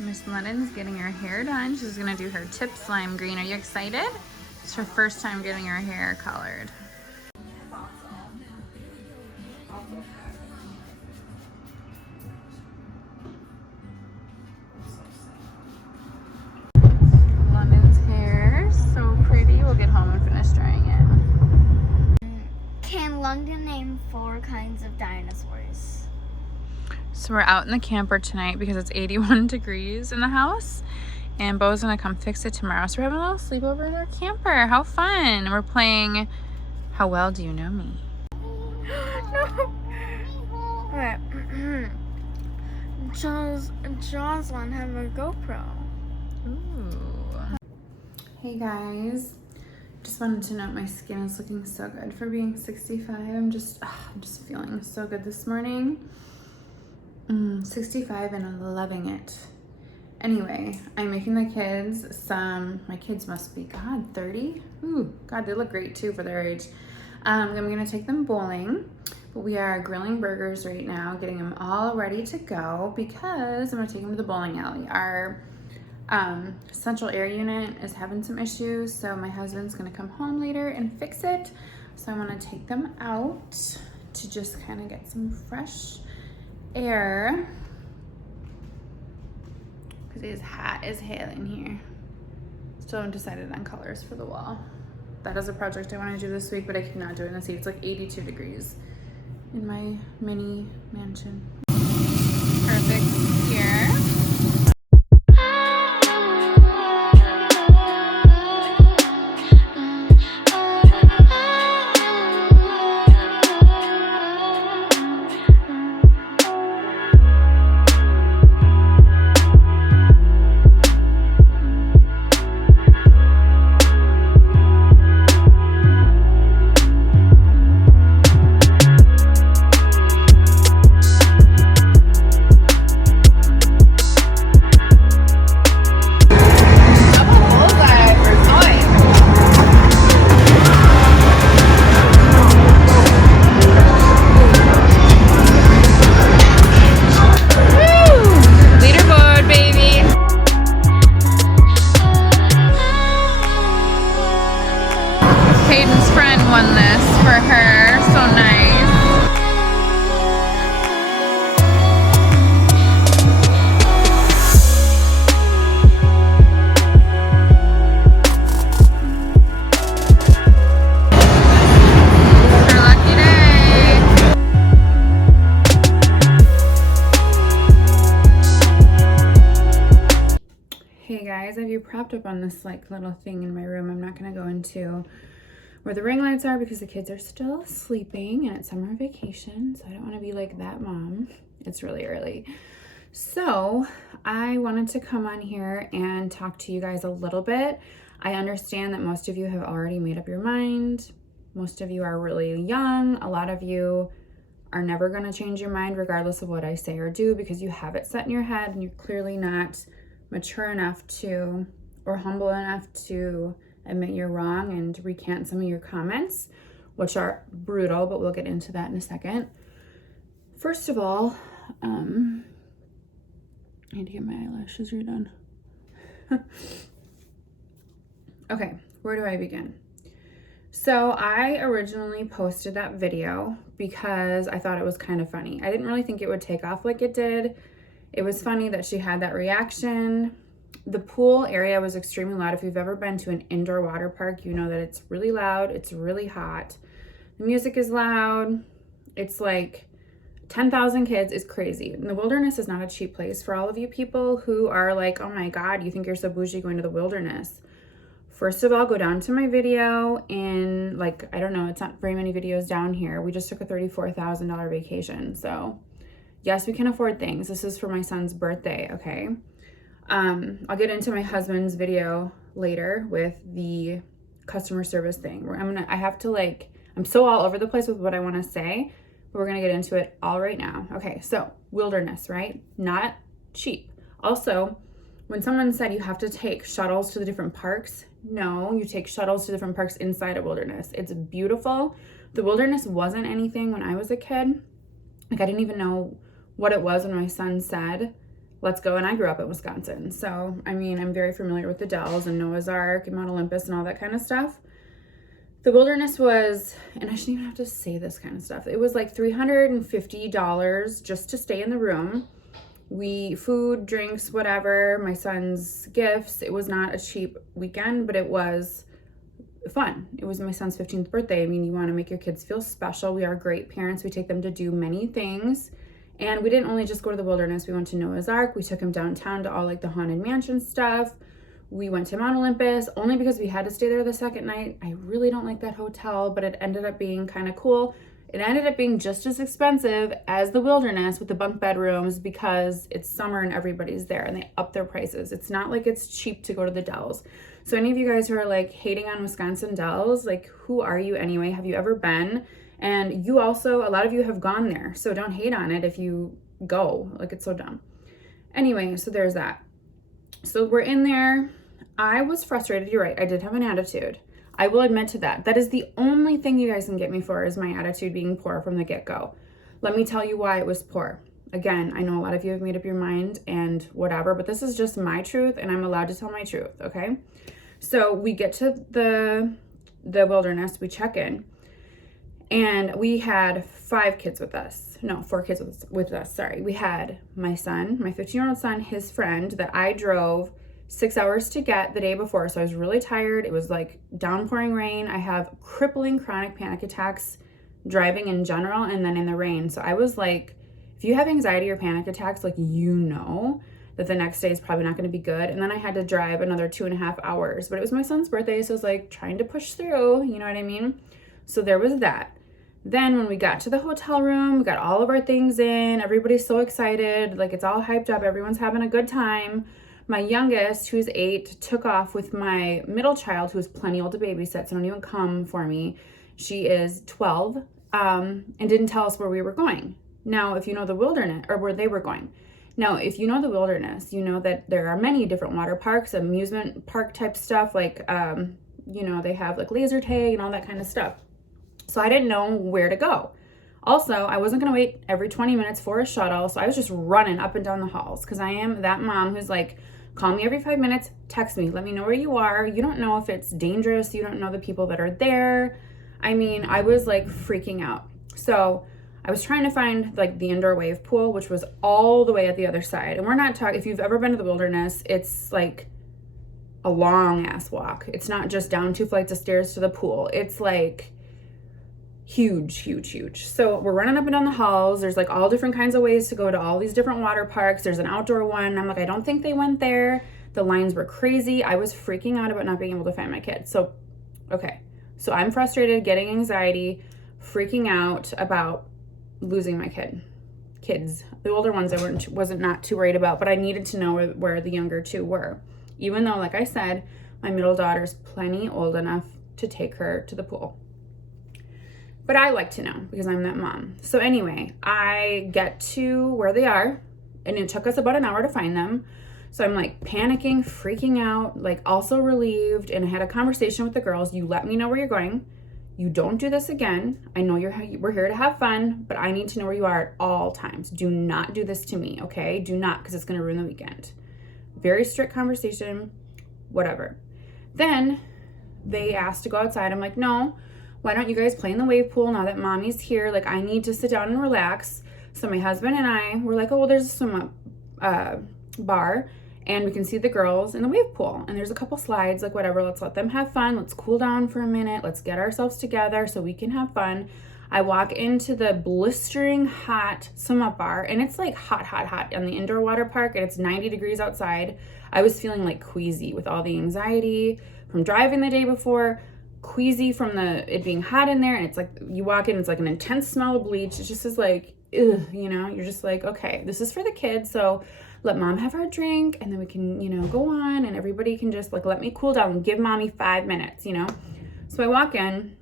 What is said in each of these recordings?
Miss London's getting her hair done. She's gonna do her tip lime green. Are you excited? It's her first time getting her hair colored. London's hair, so pretty. We'll get home and finish drying it. Can London name 4 kinds of dinosaurs? So we're out in the camper tonight because it's 81 degrees in the house, and Bo's gonna come fix it tomorrow. So we're having a little sleepover in our camper. How fun. We're playing How Well Do You Know Me? No. Okay. Jocelyn have a GoPro. Ooh. Hey guys. Just wanted to note my skin is looking so good for being 65. I'm just feeling so good this morning. 65 and I'm loving it. Anyway, I'm making the kids my kids must be, God, 30? Ooh, God, they look great too for their age. I'm gonna take them bowling, but we are grilling burgers right now, getting them all ready to go because I'm gonna take them to the bowling alley. Our central air unit is having some issues, so my husband's gonna come home later and fix it. So I wanna take them out to just kind of get some fresh air because it is hot as hell in here. Still haven't decided on colors for the wall. That is a project I want to do this week, but I cannot do it in the heat. It's like 82 degrees in my mini mansion. Perfect here. Propped up on this like little thing in my room. I'm not going to go into where the ring lights are because the kids are still sleeping and it's summer vacation, so I don't want to be like that mom. It's really early. So I wanted to come on here and talk to you guys a little bit. I understand that most of you have already made up your mind. Most of you are really young. A lot of you are never going to change your mind regardless of what I say or do because you have it set in your head and you're clearly not mature enough to, or humble enough to admit you're wrong and recant some of your comments, which are brutal, but we'll get into that in a second. First of all, I need to get my eyelashes redone. Okay, where do I begin? So I originally posted that video because I thought it was kind of funny. I didn't really think it would take off like it did. It was funny that she had that reaction. The pool area was extremely loud. If you've ever been to an indoor water park, you know that it's really loud. It's really hot. The music is loud. It's like 10,000 kids. Is crazy. And the wilderness is not a cheap place for all of you people who are like, oh my God, you think you're so bougie going to the wilderness. First of all, go down to my video and like, I don't know, it's not very many videos down here. We just took a $34,000 vacation. So yes, we can afford things. This is for my son's birthday, okay? I'll get into my husband's video later with the customer service thing where I'm so all over the place with what I want to say, but we're going to get into it all right now. Okay, so wilderness, right? Not cheap. Also, when someone said you have to take shuttles to the different parks, no, you take shuttles to different parks inside a wilderness. It's beautiful. The wilderness wasn't anything when I was a kid. Like I didn't even know what it was when my son said let's go. And I grew up in Wisconsin. So, I mean, I'm very familiar with the Dells and Noah's Ark and Mount Olympus and all that kind of stuff. The wilderness was, and I shouldn't even have to say this kind of stuff, it was like $350 just to stay in the room. Food, drinks, whatever, my son's gifts. It was not a cheap weekend, but it was fun. It was my son's 15th birthday. I mean, you want to make your kids feel special. We are great parents. We take them to do many things. And we didn't only just go to the wilderness. We went to Noah's Ark. We took him downtown to all like the Haunted Mansion stuff. We went to Mount Olympus only because we had to stay there the second night. I really don't like that hotel, but it ended up being kind of cool. It ended up being just as expensive as the wilderness with the bunk bedrooms because it's summer and everybody's there and they up their prices. It's not like it's cheap to go to the Dells. So any of you guys who are like hating on Wisconsin Dells, like who are you anyway? Have you ever been? And you also, a lot of you have gone there. So don't hate on it if you go. Like it's so dumb. Anyway, so there's that. So we're in there. I was frustrated. You're right. I did have an attitude. I will admit to that. That is the only thing you guys can get me for is my attitude being poor from the get-go. Let me tell you why it was poor. Again, I know a lot of you have made up your mind and whatever, but this is just my truth and I'm allowed to tell my truth, okay? So we get to the wilderness, we check in, and we had 4 kids with us. Sorry. We had my son, my 15-year-old son, his friend that I drove 6 hours to get the day before. So I was really tired. It was like downpouring rain. I have crippling chronic panic attacks driving in general and then in the rain. So I was like, if you have anxiety or panic attacks, like you know that the next day is probably not going to be good. And then I had to drive another 2.5 hours. But it was my son's birthday, so I was like trying to push through, you know what I mean? So there was that. Then when we got to the hotel room, we got all of our things in. Everybody's so excited. Like it's all hyped up. Everyone's having a good time. My youngest, who's 8, took off with my middle child, who's plenty old to babysit, so don't even come for me. She is 12, and didn't tell us where we were going. Now, if you know the wilderness, or where they were going. Now, if you know the wilderness, you know that there are many different water parks, amusement park type stuff, like, you know, they have like laser tag and all that kind of stuff. So I didn't know where to go. Also, I wasn't going to wait every 20 minutes for a shuttle, so I was just running up and down the halls because I am that mom who's like, call me every 5 minutes, text me, let me know where you are. You don't know if it's dangerous. You don't know the people that are there. I mean, I was like freaking out. So I was trying to find like the indoor wave pool, which was all the way at the other side. And we're not talking, if you've ever been to the wilderness, it's like a long ass walk. It's not just down 2 flights of stairs to the pool. It's like huge. So we're running up and down the halls. There's like all different kinds of ways to go to all these different water parks. There's an outdoor one. I'm like, I don't think they went there. The lines were crazy. I was freaking out about not being able to find my kids. So, okay. So I'm frustrated, getting anxiety, freaking out about losing my kids. The older ones I wasn't not too worried about, but I needed to know where the younger 2 were. Even though, like I said, my middle daughter's plenty old enough to take her to the pool. But I like to know because I'm that mom. So anyway, I get to where they are and it took us about an hour to find them. So I'm like panicking, freaking out, like also relieved. And I had a conversation with the girls. You let me know where you're going. You don't do this again. I know we're here to have fun, but I need to know where you are at all times. Do not do this to me, okay? Do not, because it's going to ruin the weekend. Very strict conversation, whatever. Then they asked to go outside. I'm like, no. Why don't you guys play in the wave pool now that mommy's here? Like, I need to sit down and relax. So my husband and I were like, oh, well, there's a swim bar and we can see the girls in the wave pool. And there's a couple slides, like whatever. Let's let them have fun. Let's cool down for a minute. Let's get ourselves together so we can have fun. I walk into the blistering hot swim up bar and it's like hot on the indoor water park and it's 90 degrees outside. I was feeling like queasy with all the anxiety from driving the day before, queasy from it being hot in there, and it's like you walk in, it's like an intense smell of bleach. It just is like, ugh, you know, you're just like, okay, this is for the kids, so let mom have our drink and then we can, you know, go on and everybody can just like let me cool down and give mommy 5 minutes, you know. So I walk in.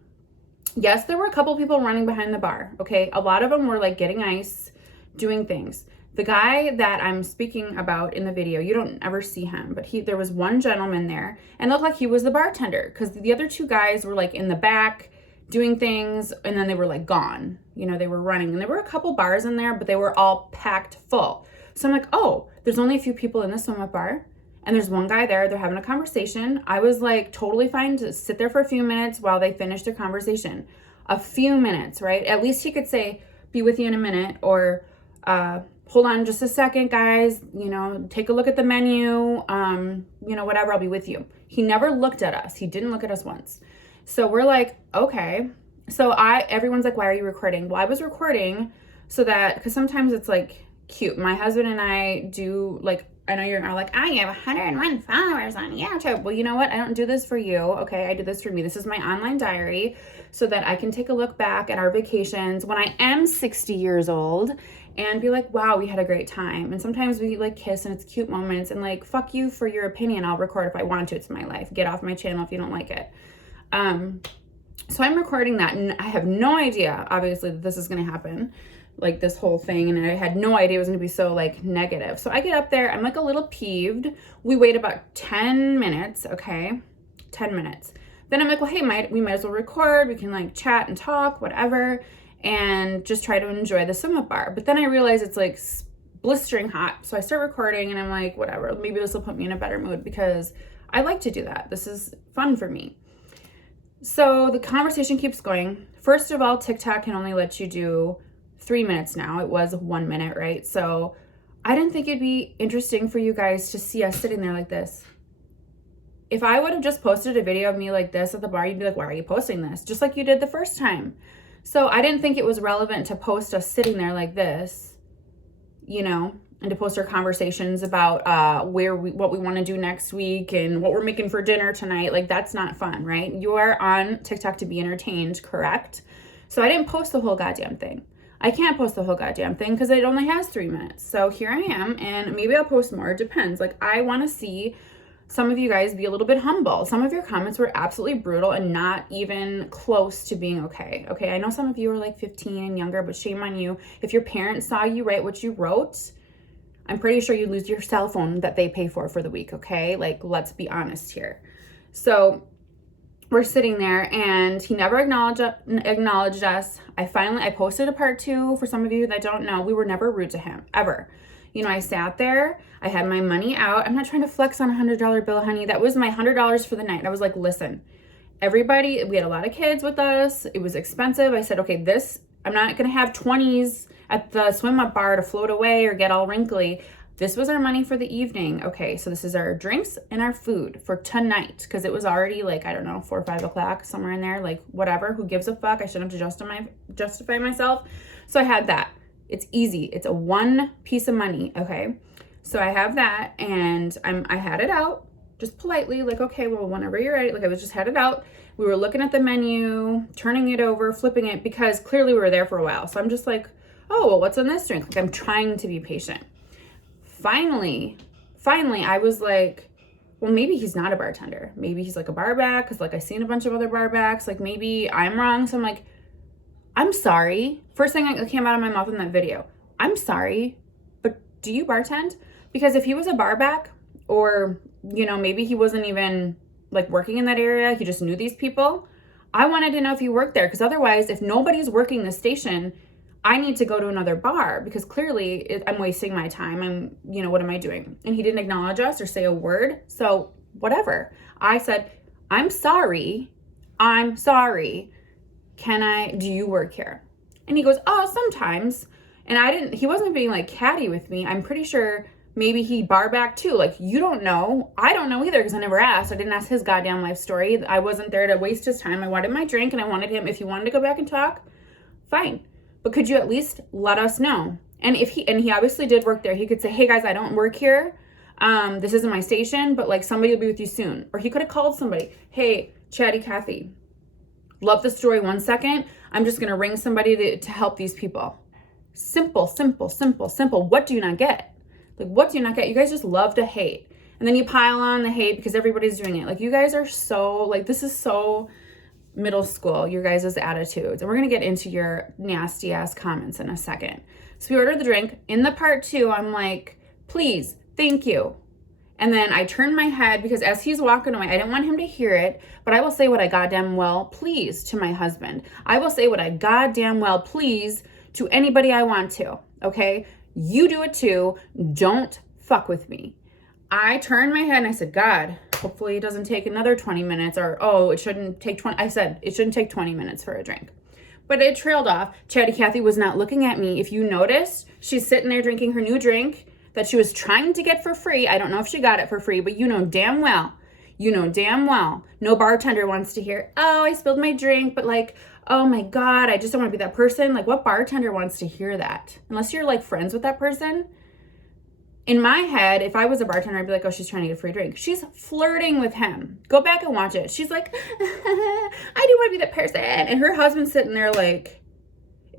Yes, there were a couple people running behind the bar, okay? A lot of them were like getting ice, doing things. The guy that I'm speaking about in the video, you don't ever see him, but there was one gentleman there and looked like he was the bartender because the other 2 guys were like in the back doing things and then they were like gone. You know, they were running and there were a couple bars in there, but they were all packed full. So I'm like, oh, there's only a few people in the swim up bar. And there's one guy there, they're having a conversation. I was like totally fine to sit there for a few minutes while they finish their conversation. A few minutes, right? At least he could say, be with you in a minute, or hold on just a second, guys, take a look at the menu, whatever, I'll be with you. He never looked at us. He didn't look at us once. So we're like, okay. So everyone's like, why are you recording? Well, I was recording so that, because sometimes it's like cute. My husband and I do, like, I know you're like, I have 101 followers on YouTube. Well, you know what? I don't do this for you, okay? I do this for me. This is my online diary so that I can take a look back at our vacations when I am 60 years old and be like, wow, we had a great time. And sometimes we like kiss and it's cute moments, and like, fuck you for your opinion. I'll record if I want to. It's my life. Get off my channel if you don't like it. So I'm recording that, and I have no idea, obviously, that this is going to happen, like this whole thing, and I had no idea it was going to be so like negative. So I get up there, I'm like a little peeved. We wait about 10 minutes, okay? 10 minutes. Then I'm like, well, hey, we might as well record. We can like chat and talk, whatever, and just try to enjoy the swim up bar. But then I realize it's like blistering hot. So I start recording, and I'm like, whatever, maybe this will put me in a better mood because I like to do that. This is fun for me. So the conversation keeps going. First of all, TikTok can only let you do 3 minutes now. It was 1 minute, right? So I didn't think it'd be interesting for you guys to see us sitting there like this. If I would have just posted a video of me like this at the bar, you'd be like, why are you posting this? Just like you did the first time. So I didn't think it was relevant to post us sitting there like this, and to post our conversations about what we want to do next week and what we're making for dinner tonight. Like, that's not fun, right? You are on TikTok to be entertained, correct? So I didn't post the whole goddamn thing. I can't post the whole goddamn thing because it only has 3 minutes. So here I am, and maybe I'll post more. It depends. Like, I want to see some of you guys be a little bit humble. Some of your comments were absolutely brutal and not even close to being okay. Okay, I know some of you are like 15 and younger, but shame on you. If your parents saw you write what you wrote, I'm pretty sure you'd lose your cell phone that they pay for the week, okay? Like, let's be honest here. So we're sitting there, and he never acknowledged us. I posted a part 2 for some of you that don't know. We were never rude to him, ever. I sat there. I had my money out. I'm not trying to flex on a $100 bill, honey. That was my $100 for the night. I was like, listen, everybody, we had a lot of kids with us. It was expensive. I said, okay, I'm not going to have 20s at the swim up bar to float away or get all wrinkly. This was our money for the evening. Okay, so this is our drinks and our food for tonight, because it was already like, I don't know, 4 or 5 o'clock, somewhere in there, like whatever, who gives a fuck? I shouldn't have to justify myself. So I had that. It's easy. It's a one piece of money, okay? So I have that, and I had it out just politely, like, okay, well, whenever you're ready. Like, I was just had it out. We were looking at the menu, turning it over, flipping it, because clearly we were there for a while. So I'm just like, oh, well, what's in this drink? Like, I'm trying to be patient. Finally, I was like, well, maybe he's not a bartender. Maybe he's like a bar back, because like I've seen a bunch of other bar backs. Like, maybe I'm wrong. So I'm like, I'm sorry. First thing that came out of my mouth in that video, I'm sorry, but do you bartend? Because if he was a bar back, or, maybe he wasn't even like working in that area, he just knew these people, I wanted to know if he worked there. Because otherwise, if nobody's working the station, I need to go to another bar, because clearly I'm wasting my time. What am I doing? And he didn't acknowledge us or say a word. So whatever. I said, I'm sorry. Do you work here? And he goes, oh, sometimes. And he wasn't being like catty with me. I'm pretty sure maybe he bar back too. Like, you don't know. I don't know either, because I never asked. I didn't ask his goddamn life story. I wasn't there to waste his time. I wanted my drink, and I wanted him, if he wanted to go back and talk, fine. But could you at least let us know? And he obviously did work there. He could say, hey guys, I don't work here. This isn't my station, but like somebody will be with you soon. Or he could have called somebody. Hey, Chatty, Cathy, love the story. 1 second. I'm just going to ring somebody to help these people. Simple. What do you not get? Like, what do you not get? You guys just love to hate. And then you pile on the hate because everybody's doing it. Like, you guys are so, like, this is so middle school, your guys' attitudes. And we're going to get into your nasty ass comments in a second. So we ordered the drink. In the part 2, I'm like, please, thank you. And then I turned my head, because as he's walking away, I didn't want him to hear it, but I will say what I goddamn well please to my husband. I will say what I goddamn well please to anybody I want to, okay? You do it too. Don't fuck with me. I turned my head and I said, God, hopefully it doesn't take another 20 minutes, or, oh, it shouldn't take 20. I said, it shouldn't take 20 minutes for a drink. But it trailed off. Chatty Cathy was not looking at me. If you noticed, she's sitting there drinking her new drink that she was trying to get for free. I don't know if she got it for free, but you know damn well, no bartender wants to hear, oh, I spilled my drink, but like, oh my God, I just don't want to be that person. Like, what bartender wants to hear that? Unless you're like friends with that person. In my head, if I was a bartender, I'd be like, oh, she's trying to get a free drink. She's flirting with him. Go back and watch it. She's like, I do want to be that person. And her husband's sitting there like,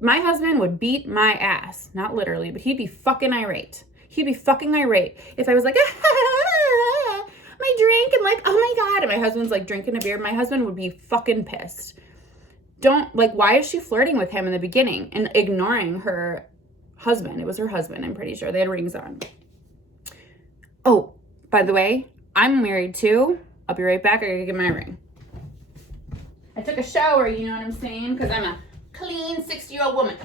my husband would beat my ass. Not literally, but he'd be fucking irate. He'd be fucking irate if I was like, my drink, and like, oh my God. And my husband's like drinking a beer. My husband would be fucking pissed. Why is she flirting with him in the beginning and ignoring her husband? It was her husband, I'm pretty sure. They had rings on. Oh, by the way, I'm married too. I'll be right back. I gotta get my ring. I took a shower, you know what I'm saying? Because I'm a clean 60-year-old woman.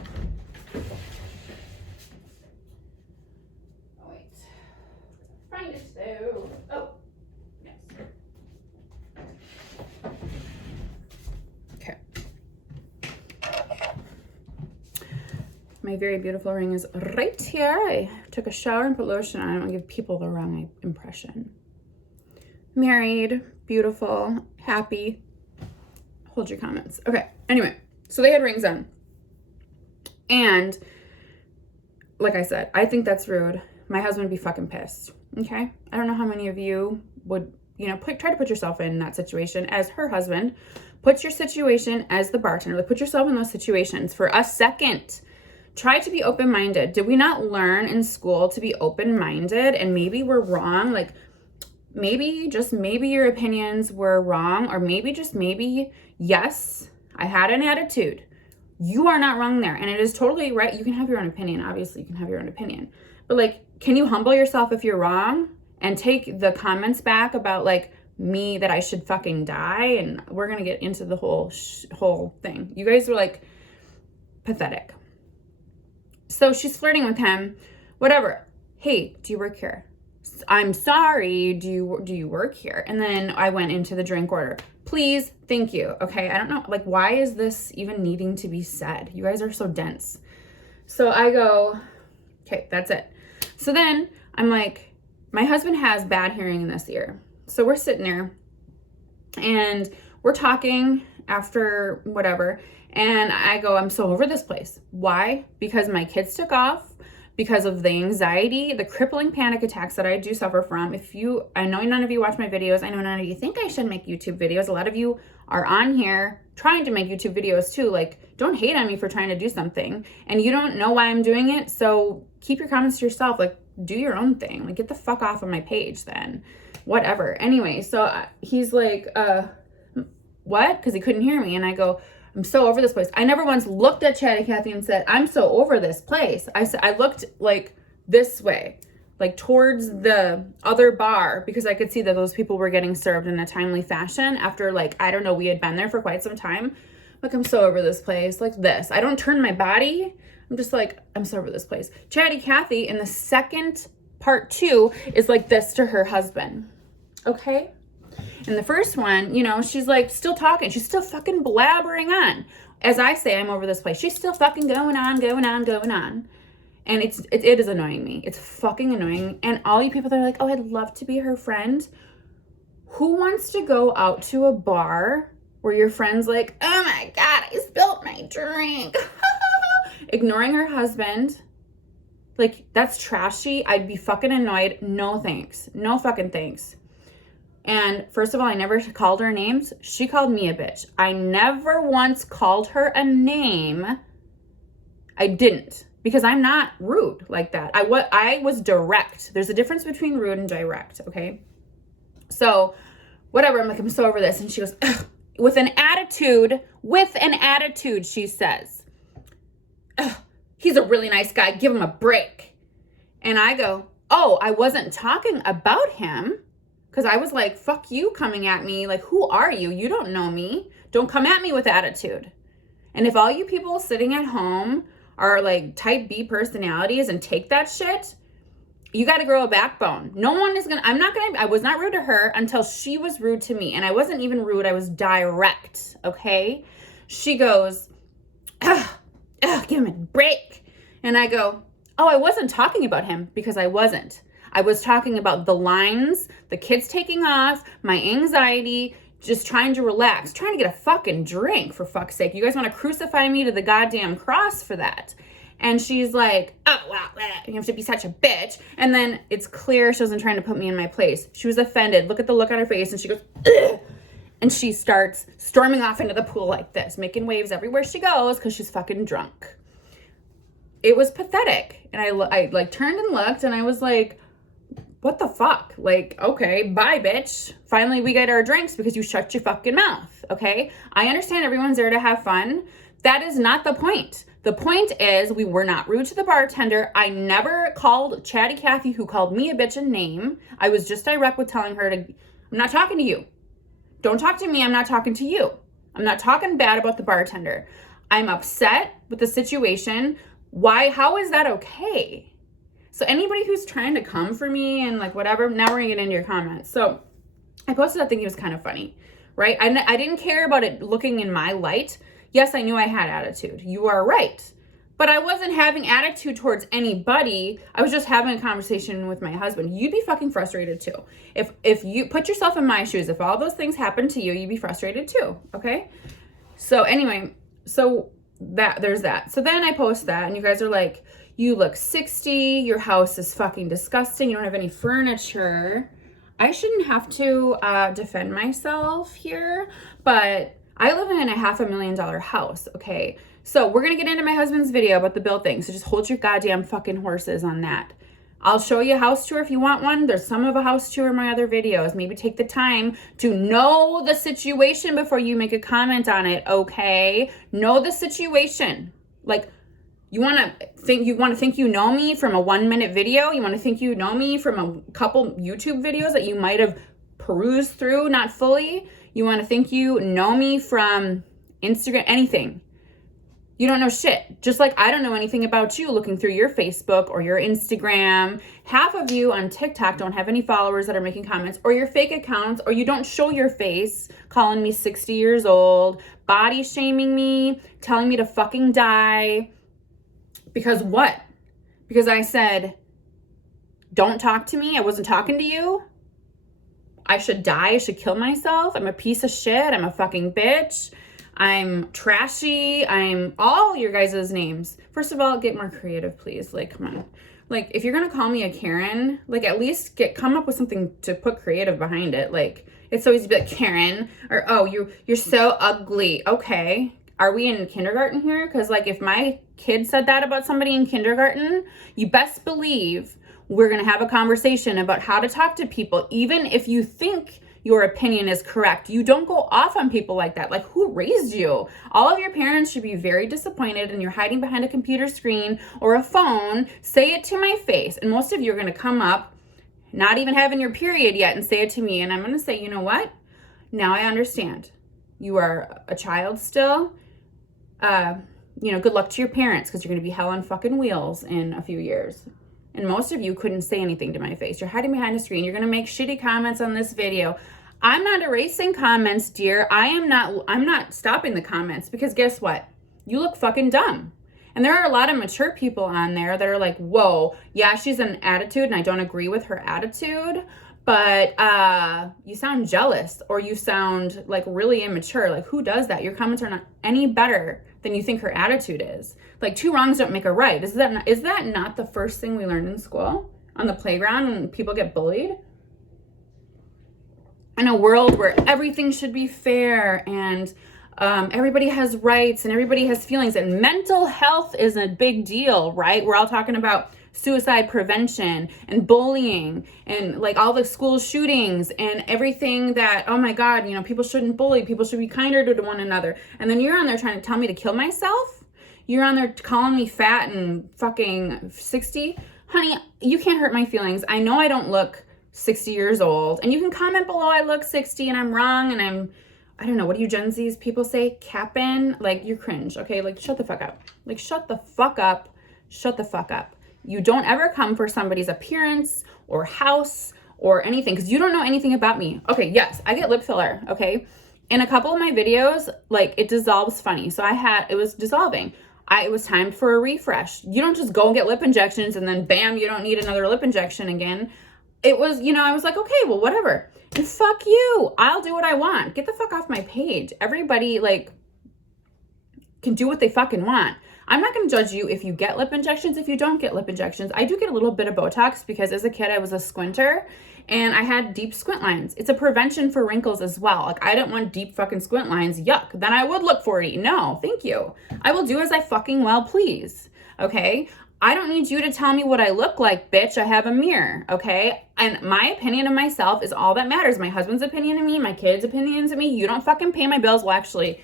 Oh, wait. Find it though. Oh, yes. Okay. My very beautiful ring is right here. I took a shower and put lotion on. I don't want to give people the wrong impression. Married, beautiful, happy. Hold your comments. Okay, anyway, so they had rings on. And like I said, I think that's rude. My husband would be fucking pissed, okay? I don't know how many of you would, try to put yourself in that situation as her husband. Put your situation as the bartender. Like, put yourself in those situations for a second. Try to be open-minded. Did we not learn in school to be open-minded? And maybe we're wrong. Like, maybe, just maybe your opinions were wrong. Or maybe, just maybe, yes, I had an attitude. You are not wrong there. And it is totally right. You can have your own opinion. Obviously, you can have your own opinion. But, like, can you humble yourself if you're wrong? And take the comments back about, like, me that I should fucking die? And we're going to get into the whole thing. You guys were, like, pathetic. So she's flirting with him, whatever. Hey, do you work here? I'm sorry, do you work here? And then I went into the drink order. Please, thank you. Okay, I don't know, like, why is this even needing to be said? You guys are so dense. So I go, okay, that's it. So then I'm like, my husband has bad hearing in this ear. So we're sitting there and we're talking after whatever. And I go, I'm so over this place. Why? Because my kids took off, because of the anxiety, the crippling panic attacks that I do suffer from. I know none of you watch my videos. I know none of you think I should make YouTube videos. A lot of you are on here trying to make YouTube videos too. Like, don't hate on me for trying to do something. And you don't know why I'm doing it. So keep your comments to yourself. Like, do your own thing. Like, get the fuck off of my page then. Whatever. Anyway, so he's like, what? Because he couldn't hear me. And I go, I'm so over this place. I never once looked at Chatty Cathy and said, I'm so over this place. I looked like this way, like towards the other bar, because I could see that those people were getting served in a timely fashion after, like, I don't know, we had been there for quite some time. Like, I'm so over this place, like this. I don't turn my body. I'm just like, I'm so over this place. Chatty Cathy in the second part 2 is like this to her husband. Okay? In the first one, she's like still talking. She's still fucking blabbering on. As I say, I'm over this place. She's still fucking going on. And it is annoying me. It's fucking annoying. And all you people that are like, oh, I'd love to be her friend. Who wants to go out to a bar where your friend's like, oh my God, I spilled my drink. Ignoring her husband. Like, that's trashy. I'd be fucking annoyed. No thanks. No fucking thanks. And first of all, I never called her names. She called me a bitch. I never once called her a name. I didn't, because I'm not rude like that. I was direct. There's a difference between rude and direct, okay? So whatever, I'm like, I'm so over this. And she goes, ugh, with an attitude, she says, ugh, he's a really nice guy. Give him a break. And I go, oh, I wasn't talking about him. Because I was like, fuck you coming at me. Like, who are you? You don't know me. Don't come at me with attitude. And if all you people sitting at home are like type B personalities and take that shit, you got to grow a backbone. No one is going to, I was not rude to her until she was rude to me. And I wasn't even rude. I was direct. Okay. She goes, give me a break. And I go, oh, I wasn't talking about him, because I wasn't. I was talking about the lines, the kids taking off, my anxiety, just trying to relax, trying to get a fucking drink, for fuck's sake. You guys want to crucify me to the goddamn cross for that. And she's like, oh, wow, you have to be such a bitch. And then it's clear she wasn't trying to put me in my place. She was offended. Look at the look on her face. And she goes, ugh. And she starts storming off into the pool like this, making waves everywhere she goes because she's fucking drunk. It was pathetic. And I like turned and looked, and I was like, what the fuck? Like, okay, bye, bitch. Finally, we get our drinks because you shut your fucking mouth, okay? I understand everyone's there to have fun. That is not the point. The point is, we were not rude to the bartender. I never called Chatty Cathy, who called me a bitch, a name. I was just direct with telling her I'm not talking to you. Don't talk to me. I'm not talking to you. I'm not talking bad about the bartender. I'm upset with the situation. Why? How is that okay? So anybody who's trying to come for me and like whatever, now we're gonna get into your comments. So I posted that thinking it was kind of funny, right? I didn't care about it looking in my light. Yes, I knew I had attitude. You are right. But I wasn't having attitude towards anybody. I was just having a conversation with my husband. You'd be fucking frustrated too. If you put yourself in my shoes, if all those things happened to you, you'd be frustrated too, okay? So anyway, so there's that. So then I post that, and you guys are like, you look 60, your house is fucking disgusting, you don't have any furniture. I shouldn't have to defend myself here, but I live in a $500,000 house, okay? So we're gonna get into my husband's video about the bill thing, so just hold your goddamn fucking horses on that. I'll show you a house tour if you want one. There's some of a house tour in my other videos. Maybe take the time to know the situation before you make a comment on it, okay? Know the situation. Like, you want to think you know me from a 1-minute video? You want to think you know me from a couple YouTube videos that you might have perused through, not fully? You want to think you know me from Instagram, anything. You don't know shit. Just like I don't know anything about you looking through your Facebook or your Instagram. Half of you on TikTok don't have any followers that are making comments, or your fake accounts, or you don't show your face, calling me 60 years old, body shaming me, telling me to fucking die. Because what? Because I said, don't talk to me. I wasn't talking to you. I should die. I should kill myself. I'm a piece of shit. I'm a fucking bitch. I'm trashy. I'm all your guys' names. First of all, get more creative, please. Like, come on. Like, if you're going to call me a Karen, like, at least come up with something to put creative behind it. Like, it's so easy to be like, Karen, or, oh, you're so ugly. Okay. Are we in kindergarten here? Because, like, if my kid said that about somebody in kindergarten, you best believe we're going to have a conversation about how to talk to people, even if you think your opinion is correct. You don't go off on people like that. Like, who raised you? All of your parents should be very disappointed, and you're hiding behind a computer screen or a phone. Say it to my face. And most of you are going to come up, not even having your period yet, and say it to me. And I'm going to say, you know what? Now I understand. You are a child still. Good luck to your parents, because you're going to be hell on fucking wheels in a few years. And most of you couldn't say anything to my face. You're hiding behind a screen. You're going to make shitty comments on this video. I'm not erasing comments, dear. I'm not stopping the comments, because guess what? You look fucking dumb. And there are a lot of mature people on there that are like, whoa, yeah, she's an attitude, and I don't agree with her attitude, but you sound jealous, or you sound like really immature. Like, who does that? Your comments are not any better than you think her attitude is. Like, 2 wrongs don't make a right. Is that not the first thing we learn in school, on the playground, when people get bullied? In a world where everything should be fair, and everybody has rights, and everybody has feelings, and mental health is a big deal, right? We're all talking about suicide prevention and bullying, and like all the school shootings and everything that, oh my God, people shouldn't bully, people should be kinder to one another. And then you're on there trying to tell me to kill myself? You're on there calling me fat and fucking 60? Honey, you can't hurt my feelings. I know I don't look 60 years old, and you can comment below I look 60 and I'm wrong, and I'm I don't know, what do you Gen Z's people say? Capping? Like, you cringe, okay? Like, shut the fuck up. Like, shut the fuck up. Shut the fuck up. You don't ever come for somebody's appearance or house or anything, because you don't know anything about me. Okay, yes, I get lip filler, okay? In a couple of my videos, like, it dissolves funny. So it was dissolving. It was time for a refresh. You don't just go and get lip injections and then bam, you don't need another lip injection again. It was, I was like, okay, well, whatever. And fuck you. I'll do what I want. Get the fuck off my page. Everybody, like, can do what they fucking want. I'm not going to judge you if you get lip injections, if you don't get lip injections. I do get a little bit of Botox because as a kid, I was a squinter and I had deep squint lines. It's a prevention for wrinkles as well. Like, I didn't want deep fucking squint lines. Yuck. Then I would look 40. No, thank you. I will do as I fucking well please. Okay? I don't need you to tell me what I look like, bitch. I have a mirror, okay? And my opinion of myself is all that matters. My husband's opinion of me, my kids' opinions of me. You don't fucking pay my bills. Well, actually,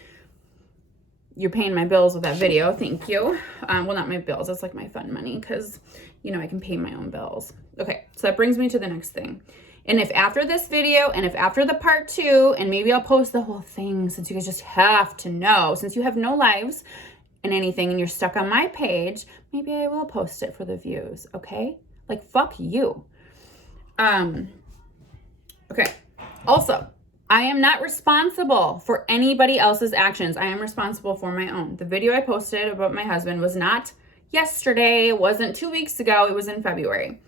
you're paying my bills with that video. Thank you. Well, not my bills. That's like my fun money because, I can pay my own bills. Okay, so that brings me to the next thing. And if after this video and if after the part 2, and maybe I'll post the whole thing since you guys just have to know, since you have no lives and anything and you're stuck on my page, maybe I will post it for the views, okay? Like, fuck you. Okay. Also, I am not responsible for anybody else's actions. I am responsible for my own. The video I posted about my husband was not yesterday. It wasn't 2 weeks ago. It was in February.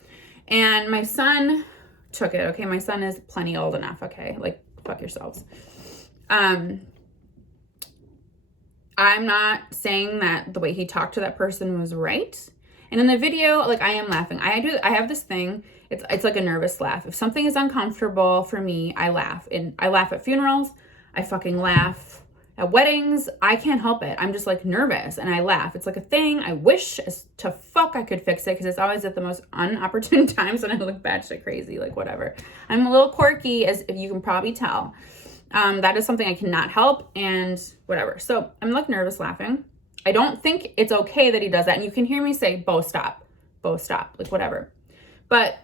And my son took it, okay? My son is plenty old enough, okay? Like, fuck yourselves. I'm not saying that the way he talked to that person was right. And in the video, like, I am laughing. I have this thing. It's like a nervous laugh. If something is uncomfortable for me, I laugh. And I laugh at funerals. I fucking laugh at weddings. I can't help it. I'm just like nervous and I laugh. It's like a thing. I wish as to fuck I could fix it because it's always at the most unopportune times when I look batshit crazy, like whatever. I'm a little quirky, as if you can probably tell. That is something I cannot help and whatever. So I'm like nervous laughing. I don't think it's okay that he does that. And you can hear me say, Bo, stop, like whatever. But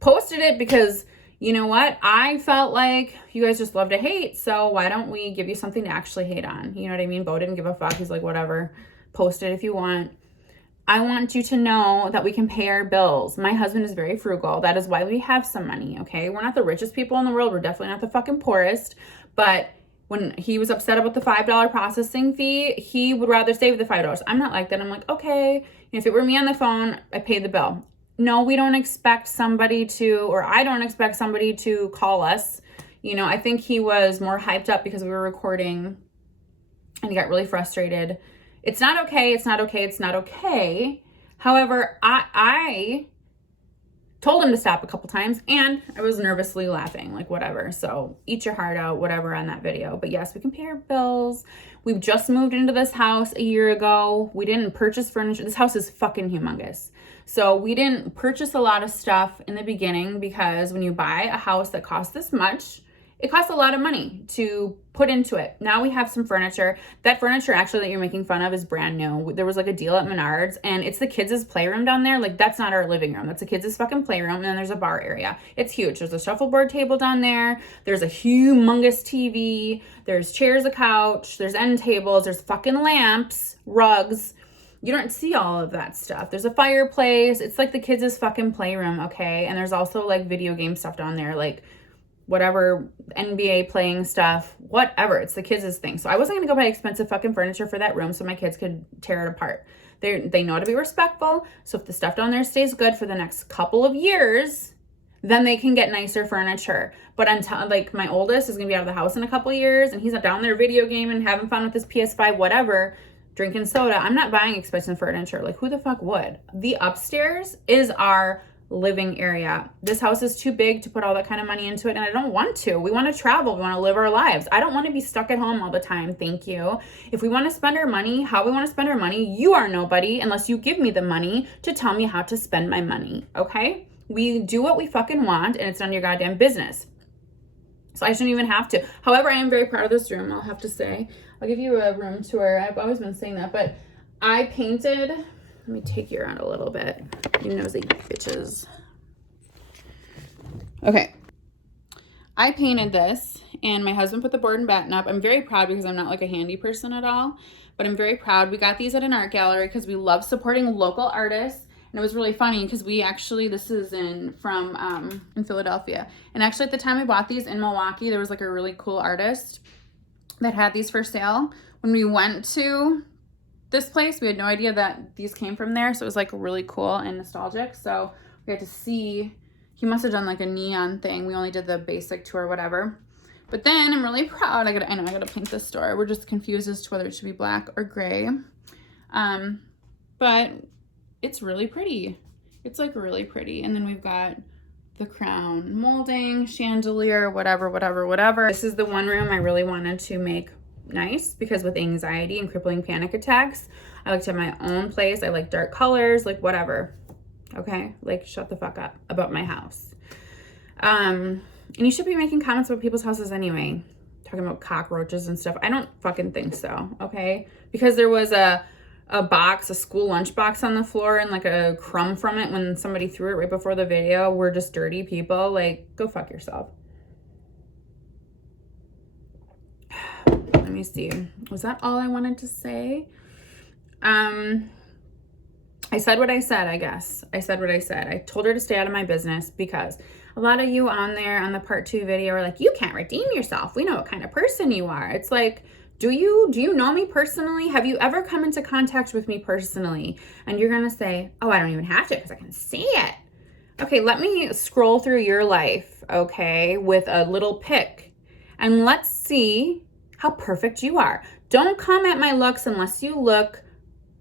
posted it because you know what? I felt like you guys just love to hate. So why don't we give you something to actually hate on? You know what I mean? Bo didn't give a fuck. He's like, whatever, post it if you want. I want you to know that we can pay our bills. My husband is very frugal. That is why we have some money, okay? We're not the richest people in the world. We're definitely not the fucking poorest. But when he was upset about the $5 processing fee, he would rather save the $5. I'm not like that. I'm like, okay, if it were me on the phone, I pay the bill. No, we don't expect somebody to, or I don't expect somebody to call us. I think he was more hyped up because we were recording and he got really frustrated. It's not okay. It's not okay. It's not okay. However, I told him to stop a couple times and I was nervously laughing, like whatever. So eat your heart out, whatever on that video. But yes, we can pay our bills. We've just moved into this house a year ago. We didn't purchase furniture. This house is fucking humongous. So we didn't purchase a lot of stuff in the beginning because when you buy a house that costs this much, it costs a lot of money to put into it. Now we have some furniture. That furniture actually that you're making fun of is brand new. There was like a deal at Menards and it's the kids' playroom down there. Like, that's not our living room. That's the kids' fucking playroom. And then there's a bar area. It's huge. There's a shuffleboard table down there. There's a humongous TV. There's chairs, a couch. There's end tables. There's fucking lamps, rugs. You don't see all of that stuff. There's a fireplace. It's like the kids' fucking playroom, okay? And there's also like video game stuff down there, like whatever, NBA playing stuff, whatever. It's the kids' thing. So I wasn't going to go buy expensive fucking furniture for that room so my kids could tear it apart. They know how to be respectful. So if the stuff down there stays good for the next couple of years, then they can get nicer furniture. But until, like, my oldest is going to be out of the house in a couple of years and he's down there video gaming, having fun with his PS5, whatever, drinking soda, I'm not buying expensive furniture. Like, who the fuck would? The upstairs is our living area. This house is too big to put all that kind of money into it, and I don't want to. We want to travel. We want to live our lives. I don't want to be stuck at home all the time. Thank you. If we want to spend our money, how we want to spend our money, you are nobody unless you give me the money to tell me how to spend my money, okay? We do what we fucking want, and it's none of your goddamn business. So I shouldn't even have to. However, I am very proud of this room, I'll have to say. I'll give you a room tour. I've always been saying that, but I painted, let me take you around a little bit. You nosy bitches. Okay. I painted this and my husband put the board and batten up. I'm very proud because I'm not like a handy person at all, but I'm very proud. We got these at an art gallery because we love supporting local artists. And it was really funny because we actually, this is in Philadelphia. And actually at the time I bought these in Milwaukee, there was like a really cool artist that had these for sale. When we went to this place, we had no idea that these came from there. So it was like really cool and nostalgic. So we had to see, he must have done like a neon thing. We only did the basic tour, whatever. But then I'm really proud. I know I gotta paint this store. We're just confused as to whether it should be black or gray. But it's really pretty. It's like really pretty. And then we've got the crown molding, chandelier, whatever. This is the one room I really wanted to make nice because with anxiety and crippling panic attacks, I like to have my own place. I like dark colors, like whatever. Okay, like shut the fuck up about my house. And you should be making comments about people's houses anyway. Talking about cockroaches and stuff. I don't fucking think so, okay? Because there was a school lunch box on the floor and like a crumb from it when somebody threw it right before the video. We're just dirty people. Like, go fuck yourself. Let me see. Was that all I wanted to say? I said what I said, I guess. I said what I said. I told her to stay out of my business because a lot of you on there on the part 2 video are like, you can't redeem yourself. We know what kind of person you are. It's like, do you know me personally? Have you ever come into contact with me personally? And you're going to say, oh, I don't even have to because I can see it. Okay, let me scroll through your life, okay, with a little pick. And let's see how perfect you are. Don't come at my looks unless you're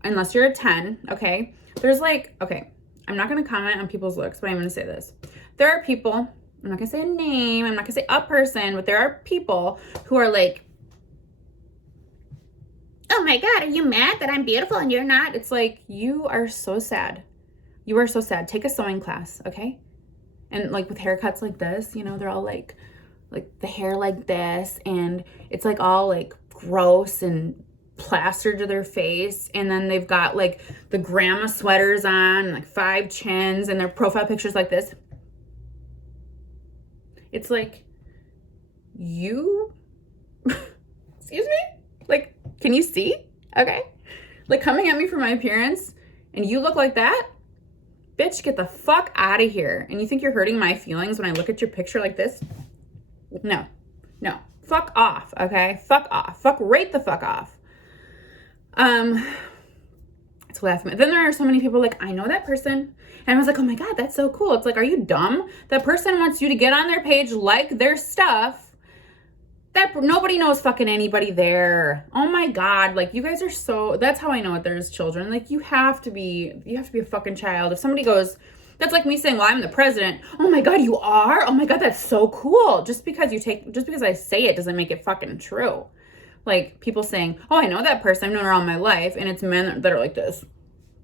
a 10, okay? There's like, okay, I'm not going to comment on people's looks, but I'm going to say this. There are people, I'm not going to say a name, I'm not going to say a person, but there are people who are like, oh my God, are you mad that I'm beautiful and you're not? It's like, you are so sad. You are so sad. Take a sewing class, okay? And like with haircuts like this, you know, they're all like the hair like this, and it's like all like gross and plastered to their face. And then they've got like the grandma sweaters on, and, like 5 chins, and their profile pictures like this. It's like, you, excuse me? Like, can you see? Okay. Like coming at me for my appearance and you look like that? Bitch, get the fuck out of here. And you think you're hurting my feelings when I look at your picture like this? No. Fuck off, okay? Fuck off. Fuck right the fuck off. It's laughing. Then there are so many people like, I know that person. And I was like, oh my God, that's so cool. It's like, are you dumb? That person wants you to get on their page, like their stuff. That nobody knows fucking anybody there. Oh my God. Like, you guys are so, that's how I know that there's children. Like, you have to be a fucking child. If somebody goes, that's like me saying, well, I'm the president. Oh my God, you are? Oh my God, that's so cool. Just because I say it doesn't make it fucking true. Like, people saying, oh, I know that person. I've known her all my life. And it's men that are like this.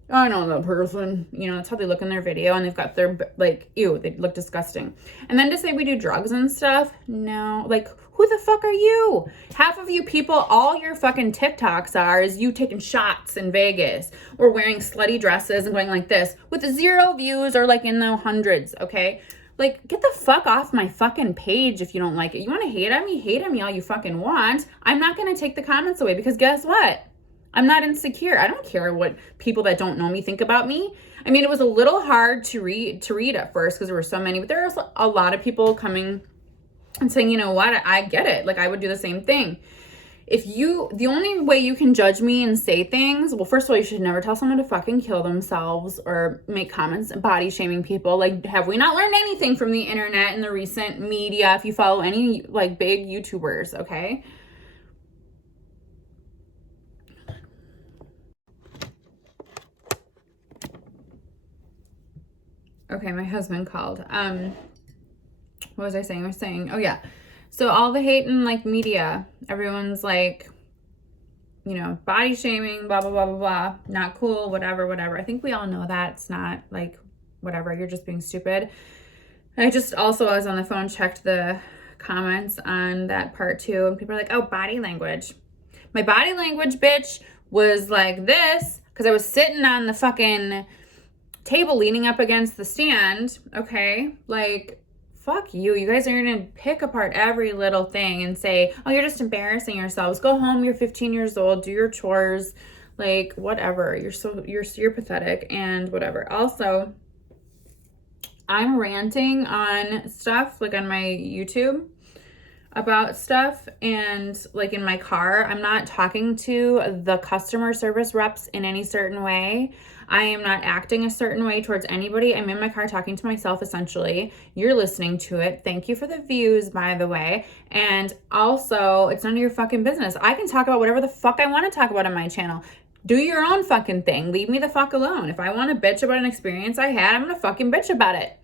Oh, I know that person. You know, that's how they look in their video. And they've got their, like, ew, they look disgusting. And then to say we do drugs and stuff. No. Like, who the fuck are you? Half of you people, all your fucking TikToks are is you taking shots in Vegas or wearing slutty dresses and going like this with 0 views or like in the hundreds, okay? Like, get the fuck off my fucking page if you don't like it. You want to hate on me? Hate on me all you fucking want. I'm not going to take the comments away because guess what? I'm not insecure. I don't care what people that don't know me think about me. I mean, it was a little hard to read at first because there were so many, but there was a lot of people coming and saying, you know what, I get it. Like, I would do the same thing. The only way you can judge me and say things, well, first of all, you should never tell someone to fucking kill themselves or make comments body shaming people. Like, have we not learned anything from the internet and the recent media if you follow any like big YouTubers, okay? Okay, my husband called. What was I saying? Oh yeah. So all the hate in like media, everyone's like, you know, body shaming, blah, blah, blah, blah, blah. Not cool, whatever. I think we all know that. It's not like, whatever, you're just being stupid. I just also, I was on the phone, checked the comments on that part 2, and people are like, oh, body language. My body language, bitch, was like this, because I was sitting on the fucking table leaning up against the stand, okay? Like, fuck you. You guys are going to pick apart every little thing and say, oh, you're just embarrassing yourselves. Go home. You're 15 years old. Do your chores. Like, whatever. You're pathetic and whatever. Also, I'm ranting on stuff, like on my YouTube about stuff, and like in my car, I'm not talking to the customer service reps in any certain way. I am not acting a certain way towards anybody. I'm in my car talking to myself, essentially. You're listening to it. Thank you for the views, by the way. And also, it's none of your fucking business. I can talk about whatever the fuck I want to talk about on my channel. Do your own fucking thing. Leave me the fuck alone. If I want to bitch about an experience I had, I'm going to fucking bitch about it.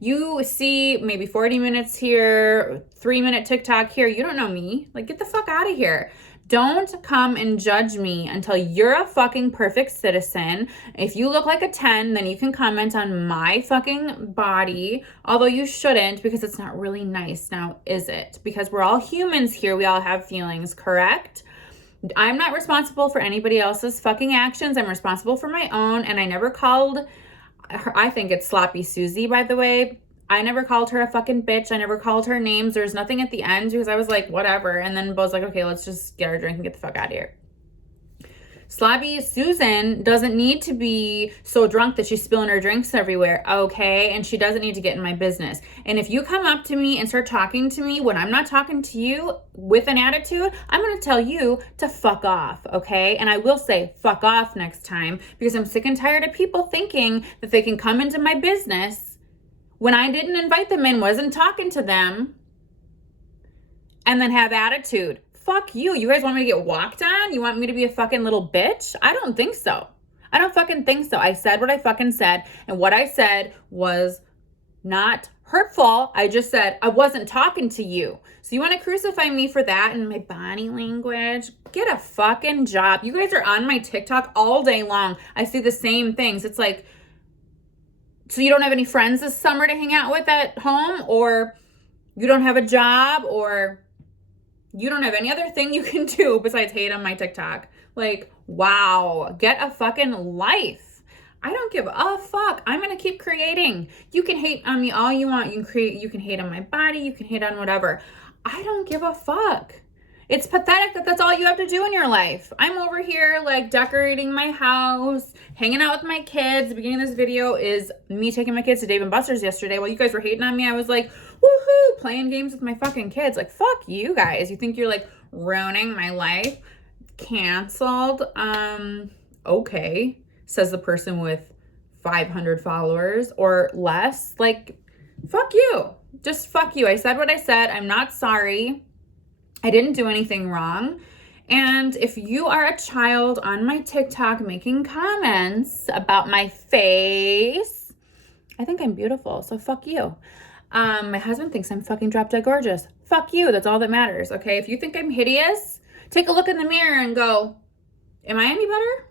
You see maybe 40 minutes here, 3-minute TikTok here. You don't know me. Like, get the fuck out of here. Don't come and judge me until you're a fucking perfect citizen. If you look like a 10, then you can comment on my fucking body. Although you shouldn't, because it's not really nice now, is it? Because we're all humans here. We all have feelings, correct? I'm not responsible for anybody else's fucking actions. I'm responsible for my own. And I never called her, I think it's Sloppy Susie, by the way. I never called her a fucking bitch. I never called her names. There's nothing at the end because I was like, whatever. And then Bo's like, okay, let's just get our drink and get the fuck out of here. Sloppy Susan doesn't need to be so drunk that she's spilling her drinks everywhere, okay? And she doesn't need to get in my business. And if you come up to me and start talking to me when I'm not talking to you with an attitude, I'm going to tell you to fuck off, okay? And I will say fuck off next time because I'm sick and tired of people thinking that they can come into my business when I didn't invite them in, wasn't talking to them, and then have attitude. Fuck you. You guys want me to get walked on? You want me to be a fucking little bitch? I don't think so. I don't fucking think so. I said what I fucking said, and what I said was not hurtful. I just said I wasn't talking to you. So you want to crucify me for that and my body language? Get a fucking job. You guys are on my TikTok all day long. I see the same things. It's like, so you don't have any friends this summer to hang out with at home, or you don't have a job, or you don't have any other thing you can do besides hate on my TikTok. Like, wow, get a fucking life. I don't give a fuck. I'm going to keep creating. You can hate on me all you want. You can hate on my body. You can hate on whatever. I don't give a fuck. It's pathetic that that's all you have to do in your life. I'm over here like decorating my house, hanging out with my kids. The beginning of this video is me taking my kids to Dave & Buster's yesterday. While you guys were hating on me, I was like, woohoo, playing games with my fucking kids. Like, fuck you guys. You think you're like ruining my life? Canceled. Okay, says the person with 500 followers or less. Like, fuck you. Just fuck you. I said what I said. I'm not sorry. I didn't do anything wrong. And if you are a child on my TikTok making comments about my face, I think I'm beautiful, so fuck you. My husband thinks I'm fucking drop dead gorgeous. Fuck you, that's all that matters, okay? If you think I'm hideous, take a look in the mirror and go, am I any better?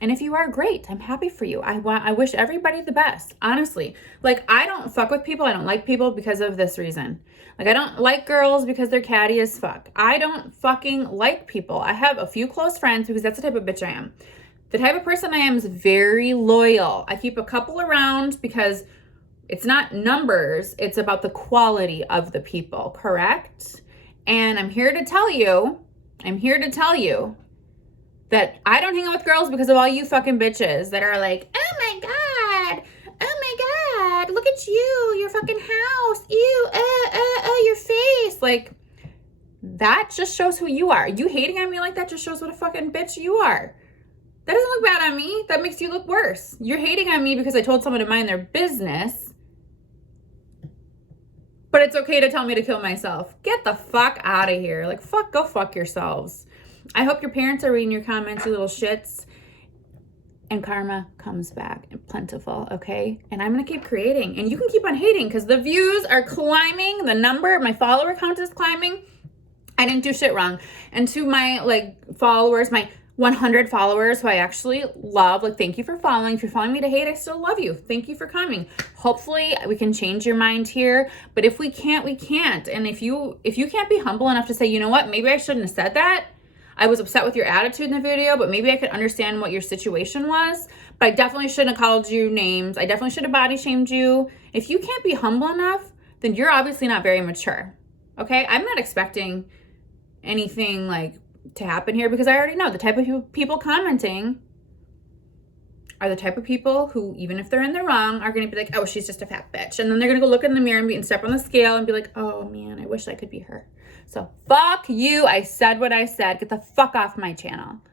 And if you are, great. I'm happy for you. I wish everybody the best, honestly. Like, I don't fuck with people. I don't like people because of this reason. Like, I don't like girls because they're catty as fuck. I don't fucking like people. I have a few close friends because that's the type of bitch I am. The type of person I am is very loyal. I keep a couple around because it's not numbers. It's about the quality of the people, correct? And I'm here to tell you that I don't hang out with girls because of all you fucking bitches that are like, oh my God, look at you, your fucking house, ew, your face. Like, that just shows who you are. You hating on me like that just shows what a fucking bitch you are. That doesn't look bad on me. That makes you look worse. You're hating on me because I told someone to mind their business, but it's okay to tell me to kill myself. Get the fuck out of here. Like, go fuck yourselves. I hope your parents are reading your comments, you little shits. And karma comes back plentiful, okay? And I'm going to keep creating. And you can keep on hating because the views are climbing. The number, my follower count is climbing. I didn't do shit wrong. And to my, followers, my 100 followers who I actually love, thank you for following. If you're following me to hate, I still love you. Thank you for coming. Hopefully we can change your mind here. But if we can't, we can't. And if you can't be humble enough to say, you know what, maybe I shouldn't have said that, I was upset with your attitude in the video, but maybe I could understand what your situation was. But I definitely shouldn't have called you names. I definitely should have body shamed you. If you can't be humble enough, then you're obviously not very mature. Okay? I'm not expecting anything like to happen here because I already know the type of people commenting are the type of people who, even if they're in the wrong, are going to be like, oh, she's just a fat bitch. And then they're going to go look in the mirror and step on the scale and be like, oh man, I wish I could be her. So fuck you. I said what I said. Get the fuck off my channel.